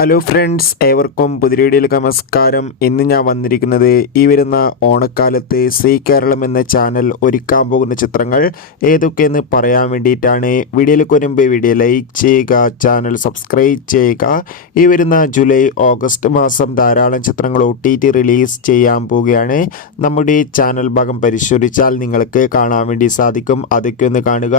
Hello friends ഏവർക്കും പുതിരീടിയിലേക്ക് നമസ്കാരം. ഇന്ന് ഞാൻ വന്നിരിക്കുന്നത് ഈ വരുന്ന ഓണക്കാലത്ത് സീ കേരളം എന്ന ചാനൽ ഒരുക്കാൻ പോകുന്ന ചിത്രങ്ങൾ ഏതൊക്കെയെന്ന് പറയാൻ വേണ്ടിയിട്ടാണ്. വീഡിയോയിലേക്ക് വരുമ്പോൾ വീഡിയോ ലൈക്ക് ചെയ്യുക ചാനൽ സബ്സ്ക്രൈബ് ചെയ്യുക. ഈ വരുന്ന ജൂലൈ ഓഗസ്റ്റ് മാസം ധാരാളം ചിത്രങ്ങൾ ഒ റിലീസ് ചെയ്യാൻ പോവുകയാണ്. നമ്മുടെ ചാനൽ ഭാഗം പരിശോധിച്ചാൽ നിങ്ങൾക്ക് കാണാൻ വേണ്ടി സാധിക്കും. അതൊക്കെ ഒന്ന് കാണുക.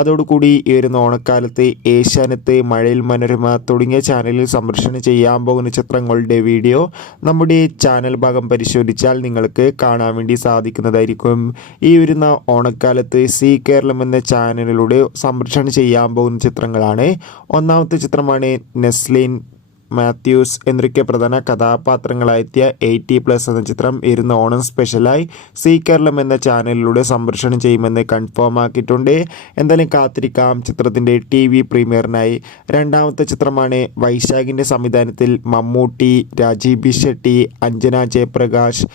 അതോടുകൂടി ഈ വരുന്ന ഓണക്കാലത്ത് ഏഷ്യാനത്ത് മഴയിൽ മനോരമ തുടങ്ങിയ ചാനലിൽ സംരക്ഷണം ചെയ്യാൻ പോകുന്ന ചിത്രങ്ങളുടെ വീഡിയോ നമ്മുടെ ചാനൽ ഭാഗം പരിശോധിച്ചാൽ നിങ്ങൾക്ക് കാണാൻ വേണ്ടി സാധിക്കുന്നതായിരിക്കും. ഈ വരുന്ന ഓണക്കാലത്ത് സി കേരളം എന്ന ചാനലിലൂടെ സംരക്ഷണം ചെയ്യാൻ പോകുന്ന ചിത്രങ്ങളാണ്. ഒന്നാമത്തെ ചിത്രമാണ് നെസ്ലിൻ മാത്യൂസ് എന്നൊക്കെ പ്രധാന കഥാപാത്രങ്ങളായെത്തിയ എയ്റ്റി പ്ലസ് എന്ന ചിത്രം ഇരുന്ന് ഓണം സ്പെഷ്യലായി സി കേരളം എന്ന ചാനലിലൂടെ സംപ്രേഷണം ചെയ്യുമെന്ന് കൺഫേം ആക്കിയിട്ടുണ്ട്. എന്തായാലും കാത്തിരിക്കാം. ചിത്രത്തിന്റെ ടി വി പ്രീമിയറിനായി രണ്ടാമത്തെ ചിത്രമാണ് വൈശാഖിന്റെ സംവിധാനത്തിൽ മമ്മൂട്ടി രാജീവ് ഷെട്ടി അഞ്ജന ജയപ്രകാശ്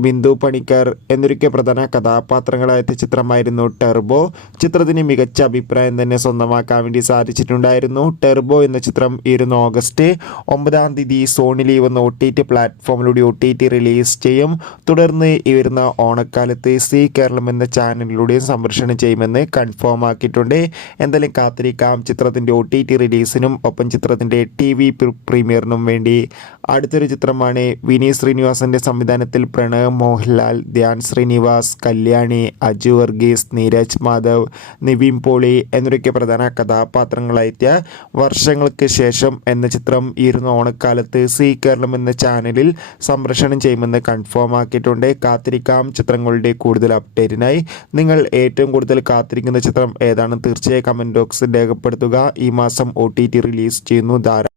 ബിന്ദു പണിക്കർ എന്നൊരുക്കെ പ്രധാന കഥാപാത്രങ്ങളായ ചിത്രമായിരുന്നു ടെർബോ. ചിത്രത്തിന് മികച്ച അഭിപ്രായം തന്നെ സ്വന്തമാക്കാൻ വേണ്ടി സാധിച്ചിട്ടുണ്ടായിരുന്നു. ടെർബോ എന്ന ചിത്രം ഇരുന്ന് ഓഗസ്റ്റ് ഒമ്പതാം തീയതി സോണി ലീവ് എന്ന ഒ ടി ടി പ്ലാറ്റ്ഫോമിലൂടെ ഒ ടി ടി റിലീസ് ചെയ്യും. തുടർന്ന് ഈ വരുന്ന ഓണക്കാലത്ത് സി കേരളം എന്ന ചാനലിലൂടെയും സംപ്രേഷണം ചെയ്യുമെന്ന് കൺഫേം ആക്കിയിട്ടുണ്ട്. എന്തായാലും കാത്തിരിക്കാം. ചിത്രത്തിന്റെ ഒ ടി ടി റിലീസിനും ഒപ്പം ചിത്രത്തിന്റെ ടി വി പ്രീമിയറിനും വേണ്ടി. അടുത്തൊരു ചിത്രമാണ് വിനീത് ശ്രീനിവാസന്റെ സംവിധാനത്തിൽ പ്രണവ്. മോഹൻലാൽ ധ്യാൻ ശ്രീനിവാസ് കല്യാണി അജു വർഗീസ് നീരജ് മാധവ് നിവിൻ പോളി എന്നിവരൊക്കെ പ്രധാന കഥാപാത്രങ്ങളായെത്തിയ വർഷങ്ങൾക്ക് ശേഷം എന്ന ചിത്രം ഇരുന്ന ഓണക്കാലത്ത് സി കേരളം എന്ന ചാനലിൽ സംപ്രേഷണം ചെയ്യുമെന്ന് കൺഫേം ആക്കിയിട്ടുണ്ട്. കാത്തിരിക്കാം. ചിത്രങ്ങളുടെ കൂടുതൽ അപ്ഡേറ്റിനായി നിങ്ങൾ ഏറ്റവും കൂടുതൽ കാത്തിരിക്കുന്ന ചിത്രം ഏതാണെന്ന് തീർച്ചയായും കമന്റ് ബോക്സിൽ രേഖപ്പെടുത്തുക. ഈ മാസം ഒ ടി ടി റിലീസ് ചെയ്യുന്നു. ധാരാളം